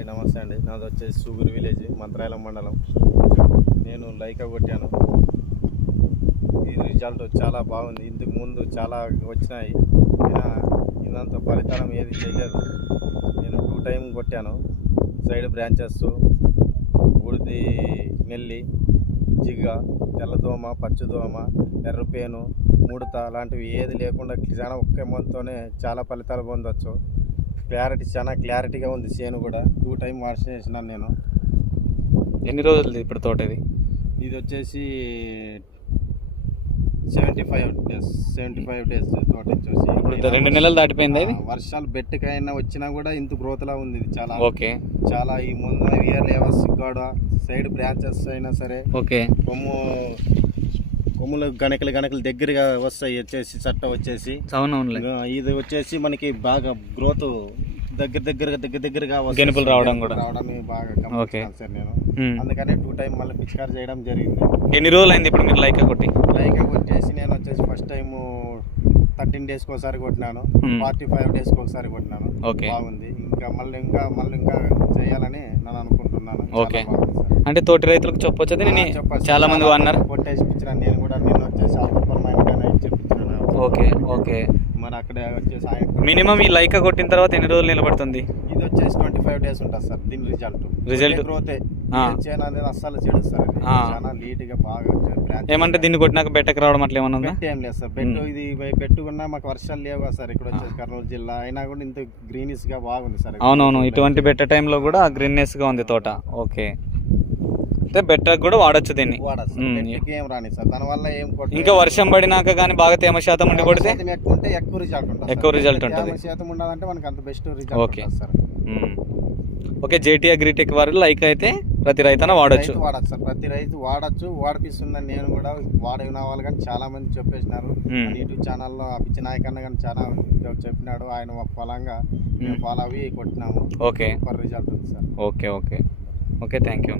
Hi నమస్తే అండి. నాది వచ్చేసి సూగూరు విలేజ్, మంత్రాలయం మండలం. నేను లైకా కొట్టాను. ఈ రిజల్ట్ చాలా బాగుంది. ఇంతకు ముందు చాలా వచ్చినాయి, ఇదంతా ఫలితాలం ఏది చేయలేదు. నేను 2 టైం కొట్టాను. సైడ్ బ్రాంచెస్, బూడిది నెల్లి, జిగ్గ, తెల్లదోమ, పచ్చదోమ, ఎర్రపేను, ముడత లాంటివి ఏది లేకుండా చాలా ఒక్క మందుతోనే చాలా ఫలితాలు పొందవచ్చు. చాలా క్లారిటీగా ఉంది. చేను కూడా 2 టైం వాష్ చేసినాను నేను. ఎన్ని రోజులు ఇప్పుడు తోట ఇది వచ్చేసి 75 డేస్ తోట వచ్చేసి ఇప్పుడు 2 నెలలు దాటిపోయింది. ఇది వర్షాలు బెట్టుకైనా వచ్చినా కూడా ఇంత గ్రోత్లా ఉంది. ఇది చాలా చాలా ఈ ముందు ఇయర్ లేవర్స్ కూడా సైడ్ బ్రాంచెస్ అయినా సరే కొమ్ములు గణకలు దగ్గరగా వస్తాయి. వచ్చేసి చట్ట వచ్చేసి ఇది వచ్చేసి మనకి బాగా గ్రోత్ దగ్గరగా గెనుపులు రావడం బాగా గమనిస్తాను సార్ నేను. అందుకనే 2 టైం మళ్ళీ పిచికారి చేయడం జరిగింది. ఎన్ని రోజులు అయింది ఇప్పుడు మీరు లైకా కొట్టేసి? నేను వచ్చేసి ఫస్ట్ టైం 13 డేస్కి ఒకసారి కొట్టినాను, 45 డేస్కి ఒకసారి కొట్టినాను. బాగుంది. మళ్ళీ ఇంకా చేయాలని నేను అనుకుంటున్నాను. అంటే తోటి రైతులకు చెప్పొచ్చు. చాలా మంది అన్నారు కొట్టేసి ఇచ్చినాను. నేను కూడా నిన్న వచ్చేసి ఓకే మరి అక్కడ వచ్చేసి మినిమం ఈ లైకా కొట్టిన తర్వాత ఎన్ని రోజులు నిలబడుతుంది? ఇది వచ్చేసి 25 డేస్ ఉంటుంది సార్. దీని రిజల్ట్ గ్రోత్ చేను అనేది అస్సలు చెడు సార్. చాలా నీట్ గా బాగా ఏమంటే దీన్ని కొట్టినాక బెట్టకు రావడం అట్లా ఏమన్నా ఉందా? ఏం లేదు సార్. ఇది పెట్టుకున్నా మాకు వర్షాలు లేవు కదా సార్. ఇక్కడ వచ్చేసి కర్నూలు జిల్లా అయినా కూడా ఇంత గ్రీనిష్ గా బాగుంది సార్. అవునవును, ఇటువంటి బెట్ట టైంలో కూడా గ్రీన్నెస్ గా ఉంది తోట. ఓకే, అంటే బెటర్ కూడా వాడచ్చు దీన్ని. ఏం రాని సార్ దానివల్ల ఏం ఇంకా వర్షం పడినాక కానీ బాగా తేమ శాతం ఉండి కొడితే ఎక్కువ రిజల్ట్ ఉంటుంది. శాతం ఉండాలంటే మనకి అంత best result. Okay JT agritech వారు లైక్ అయితే ప్రతి రైతు వాడచ్చు సార్. ప్రతి రైతు వాడచ్చు. వాడిపిస్తున్నాను నేను కూడా. వాడిన వాళ్ళు కానీ చాలా మంది చెప్పేసినారు. యూట్యూబ్ ఛానల్లో పిచ్చి నాయకన్న కానీ చాలా చెప్పినాడు. ఆయన ఫలంగా ఫాలో అవి కొట్టినాము. ఓకే రిజల్ట్ ఉంది సార్. Okay thank you.